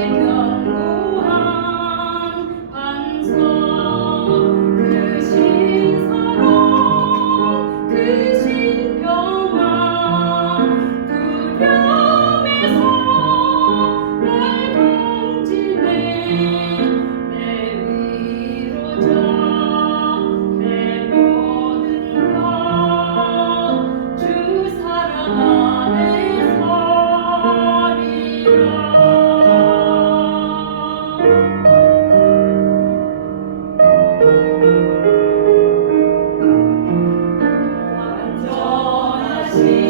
Thank you. see.